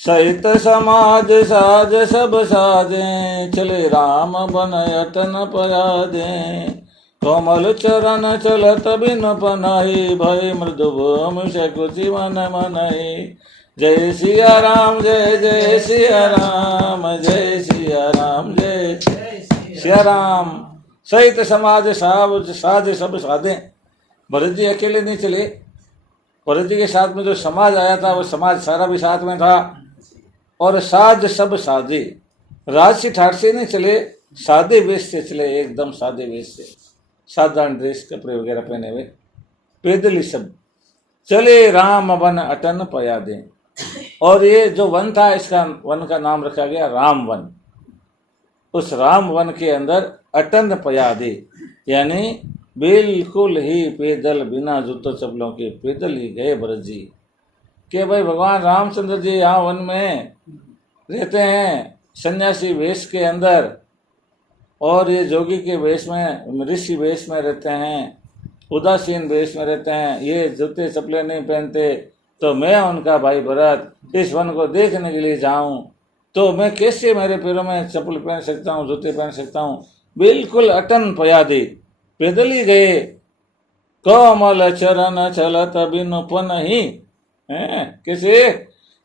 सहित समाज साज सब साजे, चले राम बन अटन पयादे। कोमल चरण चलत बिन पनाही, भय मृदु भूमि सकुचि मन मनहि। जय सिया राम जय जय सिया राम, जय सिया राम जय सिया राम। सहित समाज साज सब साधे। भरत जी अकेले नहीं चले, भरत जी के साथ में जो समाज आया था वो समाज सारा भी साथ में था। और साज सब साधे, राजसी ठाटसी नहीं चले, सादे वेश से चले, एकदम सादे वेश से, साधारण ड्रेस कपड़े वगैरह पहने हुए, पैदल ही सब चले। राम वन अटन पयादे। और ये जो वन था, इसका वन का नाम रखा गया राम वन। उस राम वन के अंदर अटन पयादे, यानी बिल्कुल ही पैदल, बिना जूतों चप्पलों के पैदल ही गए भरत जी। कि भाई भगवान रामचंद्र जी यहाँ वन में रहते हैं सन्यासी वेश के अंदर, और ये जोगी के वेश में, ऋषि वेश में रहते हैं, उदासीन वेश में रहते हैं, ये जूते चप्पलें नहीं पहनते। तो मैं उनका भाई भरत इस वन को देखने के लिए जाऊं तो मैं कैसे मेरे पैरों में चप्पल पहन सकता हूँ, जूते पहन सकता हूँ। बिल्कुल अटन पयादे, पैदल ही गए। कोमल चरण चलत बिनु पनहि, कैसे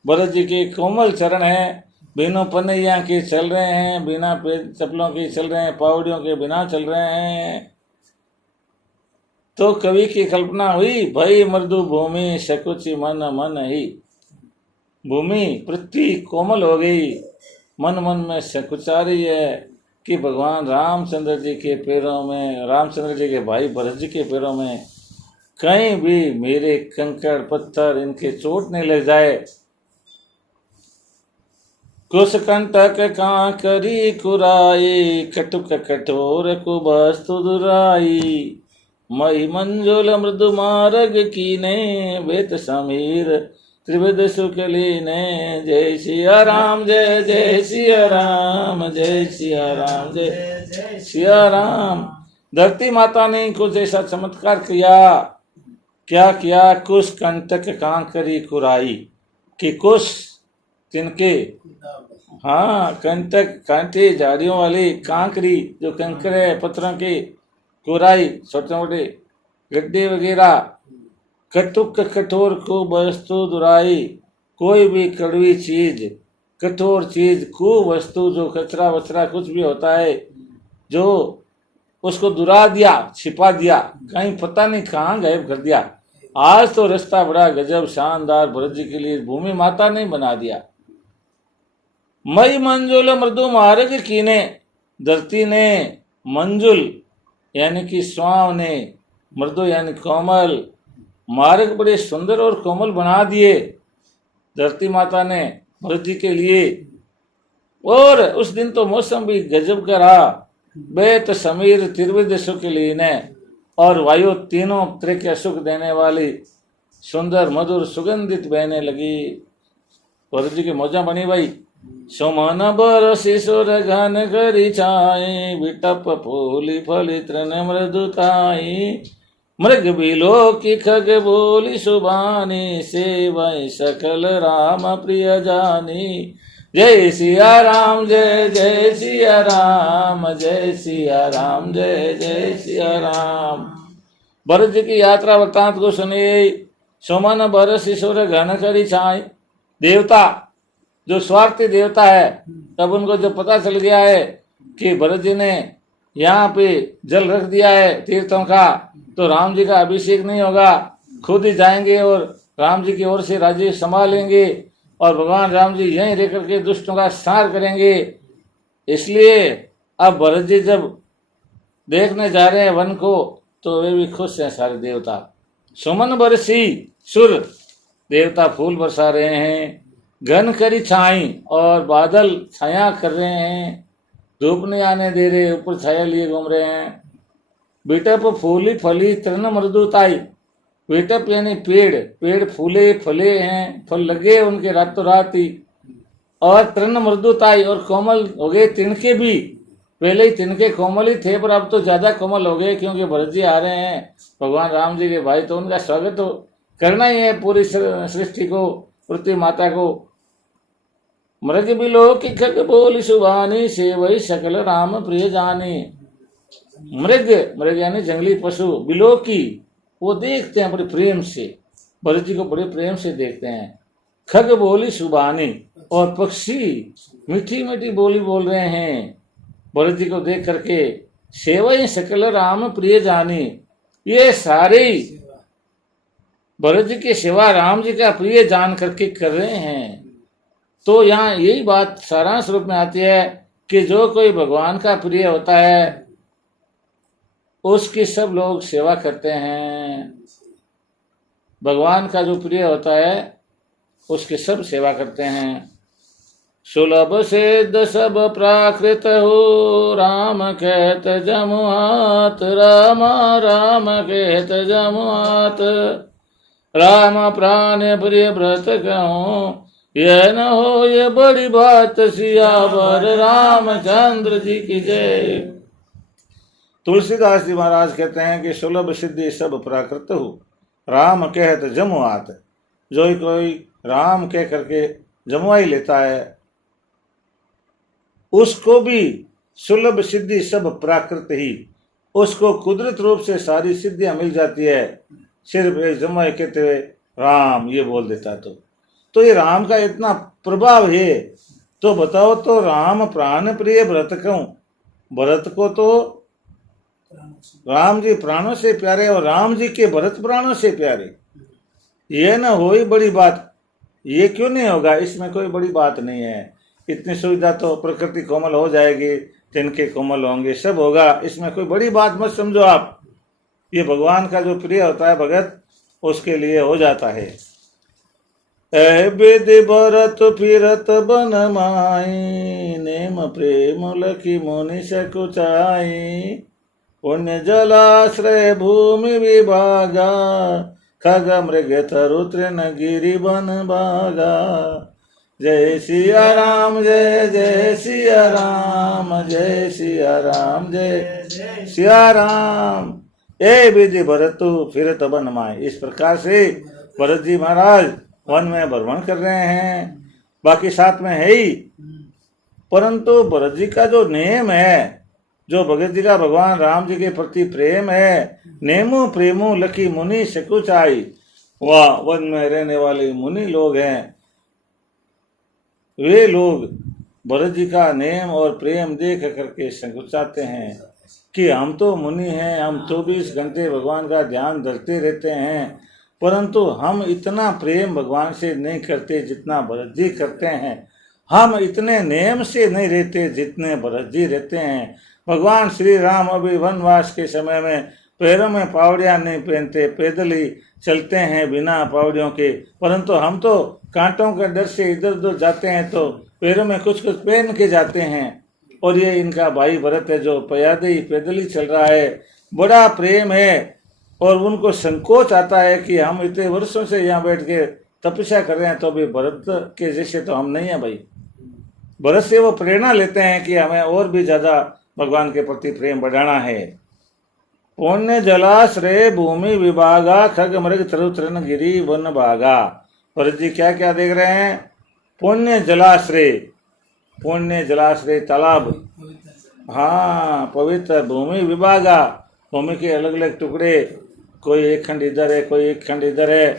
भरत जी के कोमल चरण है, बिनु पनैया के चल रहे हैं, बिना चप्पलों के चल रहे हैं, पावड़ियों के बिना चल रहे हैं। तो कवि की कल्पना हुई, भई मृदु भूमि सकुचि मन मन ही। भूमि पृथ्वी कोमल हो गई, मन मन में सकुचा रही है कि भगवान रामचंद्र जी के पैरों में, रामचंद्र जी के भाई भरत जी के पैरों में कहीं भी मेरे कंकड़ पत्थर इनके चोट नहीं लग जाए। कुश कंटक कांकरी कुराई, कटुक कठोर कुबस्तु दुराई। मई मंजुल मृदु मार्ग कीने, बेत समीर त्रिविध सुख लीने। जय सिया राम जय जय सिया राम, जय सिया राम जय सिया राम। धरती माता ने कुछ ऐसा चमत्कार किया। क्या किया? कुश कंटक कांकरी कुराई, कि कुश तिनके, हाँ कंटक कांटे झाड़ियों वाली, कांकरी जो कंकर है पत्थरों की, कुराई छोटे मोटे गड्ढे वगैरह, कटुक कठोर को वस्तु दुराई, कोई भी कड़वी चीज, कठोर चीज, को वस्तु जो कचरा वचरा कुछ भी होता है, जो उसको दुरा दिया, छिपा दिया, कहीं पता नहीं कहाँ गायब कर दिया। आज तो रास्ता बड़ा गजब शानदार भरत जी के लिए भूमि माता ने बना दिया। मई मंजुल मृदु मार्ग कीने, धरती ने मंजुल यानी कि सुहावने, मृदु यानी कोमल, मार्ग बड़े सुंदर और कोमल बना दिए धरती माता ने भरत जी के लिए। और उस दिन तो मौसम भी गजब का रहा। बेत समीर त्रिविध सुख लीने, और वायु तीनों तरह के सुख देने वाली सुंदर मधुर सुगंधित बहने लगी। भरत जी की मौजा बनी भाई। सुमन बरसी सुर घन करी छाई, बिटप फूली फली तृण मृदुताई। मृग बिलो की खग बोली सुबानी, सेवई सकल राम प्रिय जानी। जय सिया राम जय जय सिया राम, जय सिया राम जय जय सिया राम। भरत जी की यात्रा वृत्तांत को सुनिए। सुमन बरसी सुर घन करी छाई, देवता जो स्वार्थी देवता है, तब उनको जब पता चल गया है कि भरत जी ने यहाँ पे जल रख दिया है तीर्थों का, तो राम जी का अभिषेक नहीं होगा, खुद ही जाएंगे और राम जी की ओर से राज्य संभालेंगे, और भगवान राम जी यहीं रह करके दुष्टों का संहार करेंगे। इसलिए अब भरत जी जब देखने जा रहे हैं वन को, तो वे भी खुश हैं सारे देवता। सुमन बरसी सुर, देवता फूल बरसा रहे हैं। घन करी छाई, और बादल छाया कर रहे हैं, धूप नहीं आने दे रहे, ऊपर छाया लिए घूम रहे हैं। बिटप फूली फली तृण मृदुताई, बिटप यानी पेड़, पेड़ फूले फले हैं, फल लगे उनके रातों रात ही। और तृण मृदुताई, और कोमल हो गए तिनके भी। पहले ही तिनके कोमल ही थे, पर अब तो ज्यादा कोमल हो गए, क्योंकि भरत जी आ रहे हैं भगवान राम जी के भाई, तो उनका स्वागत तो करना ही है पूरी सृष्टि को, पृथ्वी माता को। मृग बिलो की खग बोली सुबानी, सेवई सकल राम प्रिय जानी। मृग, मृग यानी जंगली पशु, बिलो की, वो देखते हैं बड़े प्रेम से, भरत जी को बड़े प्रेम से देखते हैं। खग बोली सुबानी, और पक्षी मीठी मीठी बोली बोल रहे हैं भरत जी को देख करके। सेवई सकल राम प्रिय जानी, ये सारे भरत जी की सेवा राम जी का प्रिय जान करके कर रहे हैं। तो यहाँ यही बात सारांश रूप में आती है कि जो कोई भगवान का प्रिय होता है उसकी सब लोग सेवा करते हैं। भगवान का जो प्रिय होता है उसकी सब सेवा करते हैं। सुलभ सिद्ध सब प्राकृत हो, राम कहत जमुआत, राम राम कहत जमुआत। राम प्राण प्रिय व्रत कहूँ, यह न हो ये बड़ी बात, सियावर रामचंद्र जी की जय। तुलसीदास जी महाराज कहते हैं कि सुलभ सिद्धि सब प्राकृत हो, राम कहत जमुआत। जो कोई राम कह करके जमुआई लेता है उसको भी सुलभ सिद्धि सब प्राकृत ही, उसको कुदरत रूप से सारी सिद्धियां मिल जाती है। सिर्फ एक जमुआई कहते हुए राम ये बोल देता तो ये राम का इतना प्रभाव है। तो बताओ, तो राम प्राण प्रिय व्रत कहूं, भरत को तो राम जी प्राणों से प्यारे और राम जी के भरत प्राणों से प्यारे। ये न हो बड़ी बात, ये क्यों नहीं होगा? इसमें कोई बड़ी बात नहीं है। इतनी सुविधा तो प्रकृति कोमल हो जाएगी, तिनके कोमल होंगे, सब होगा, इसमें कोई बड़ी बात मत समझो आप। ये भगवान का जो प्रिय होता है भगत, उसके लिए हो जाता है। विधि भरत फिरत बन माई, नेम प्रेम लखी मुनि सकुचाई। पुण्य जलाश्रय भूमि विभागा, खग मृग तरु तृण गिरि बन भागा। जय सिया राम जय जय सिया राम, जय सिया राम जय सिया राम। ए विधि भरत फिरत बन माई। इस प्रकार से भरत जी महाराज वन में भ्रमण कर रहे हैं, बाकी साथ में है ही, परंतु भरत जी का जो नेम है, जो भगत जी का भगवान राम जी के प्रति प्रेम है, नेमो प्रेमो लकी मुनि सकुचाई। वह वन में रहने वाले मुनि लोग हैं, वे लोग भरत जी का नेम और प्रेम देख करके संकुचाते हैं कि हम तो मुनि हैं, हम 24 घंटे भगवान का ध्यान धरते रहते हैं, परंतु हम इतना प्रेम भगवान से नहीं करते जितना भरत जी करते हैं। हम इतने नेम से नहीं रहते जितने भरत जी रहते हैं। भगवान श्री राम अभी वनवास के समय में पैरों में पावड़ियां नहीं पहनते, पैदल ही चलते हैं बिना पावड़ियों के, परंतु हम तो कांटों के डर से इधर उधर जाते हैं तो पैरों में कुछ कुछ पहन के जाते हैं। और ये इनका भाई भरत है जो पैदल ही चल रहा है, बड़ा प्रेम है। और उनको संकोच आता है कि हम इतने वर्षों से यहाँ बैठ के तपस्या कर रहे हैं तो भी भरत के जैसे तो हम नहीं हैं भाई। भरत से वो प्रेरणा लेते हैं कि हमें और भी ज्यादा भगवान के प्रति प्रेम बढ़ाना है। पुण्य जलाश्रय भूमि विभागा, खग मृग तरु तृण गिरि वन भागा। भरत जी क्या क्या देख रहे हैं? पुण्य जलाश्रय, पुण्य जलाश्रय तालाब, हाँ, पवित्र भूमि विभागा, भूमि के अलग अलग टुकड़े, कोई एक खंड इधर है, कोई एक खंड इधर है,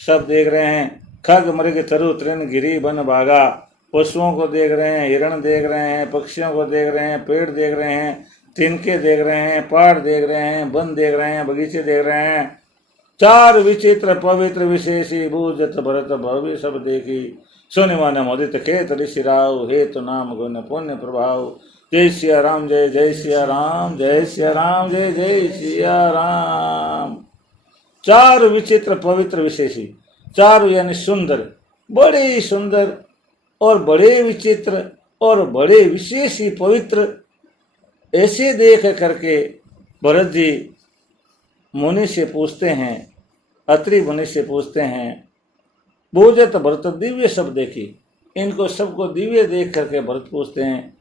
सब देख रहे हैं। खग मृग तरु तृण गिरि वन भागा, पशुओं को देख रहे हैं, हिरण देख रहे हैं, पक्षियों को देख रहे हैं, पेड़ देख रहे हैं, तिनके देख रहे हैं, पहाड़ देख रहे हैं, वन देख रहे हैं, बगीचे देख रहे हैं। चार विचित्र पवित्र विशेषी भूजत भरत भव्य सब देखी। सुनि मन मोदित खेत ऋषि राव, हेतु नाम गुण पुण्य प्रभाव। जय सिया राम जय जय सिया राम, जय सिया राम जय जय सिया राम। चार विचित्र पवित्र विशेषी, चार यानी सुंदर, बड़े सुंदर और बड़े विचित्र और बड़े विशेषी पवित्र, ऐसे देख करके भरत जी मुनि से पूछते हैं, अत्रि मुनि से पूछते हैं, भूजत भरत दिव्य सब देखी। इनको सबको दिव्य देख करके भरत पूछते हैं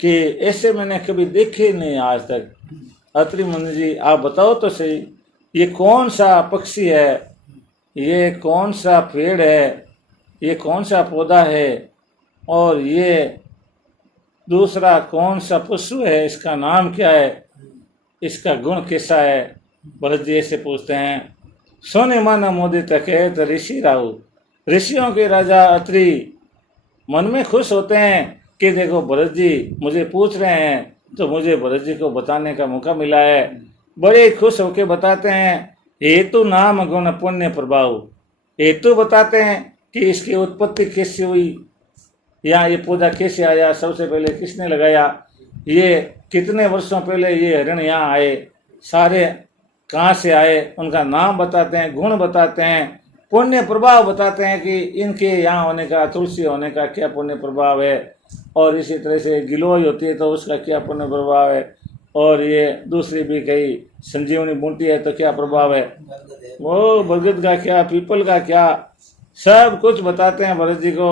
कि ऐसे मैंने कभी देखे नहीं आज तक। अत्रि मुनि जी आप बताओ तो सही, ये कौन सा पक्षी है, ये कौन सा पेड़ है, ये कौन सा पौधा है और ये दूसरा कौन सा पशु है, इसका नाम क्या है, इसका गुण कैसा है। भरत जी ऐसे पूछते हैं। सोने मन मोदित कहत ऋषि राहु, ऋषियों के राजा अत्रि मन में खुश होते हैं कि देखो भरत जी मुझे पूछ रहे हैं, तो मुझे भरत जी को बताने का मौका मिला है। बड़े खुश होकर बताते हैं हेतु नाम गुण पुण्य प्रभाव, हेतु बताते हैं कि इसकी उत्पत्ति कैसे हुई, यहाँ ये पौधा कैसे आया, सबसे पहले किसने लगाया, ये कितने वर्षों पहले ये हरिण यहाँ आए, सारे कहाँ से आए, उनका नाम बताते हैं, गुण बताते हैं, पुण्य प्रभाव बताते हैं कि इनके यहाँ होने का, तुलसी होने का क्या पुण्य प्रभाव है, और इसी तरह से गिलोय होती है तो उसका क्या पुण्य प्रभाव है, और ये दूसरी भी कई संजीवनी बूटी है तो क्या प्रभाव है, वो बरगद का क्या, पीपल का क्या, सब कुछ बताते हैं भरत जी को।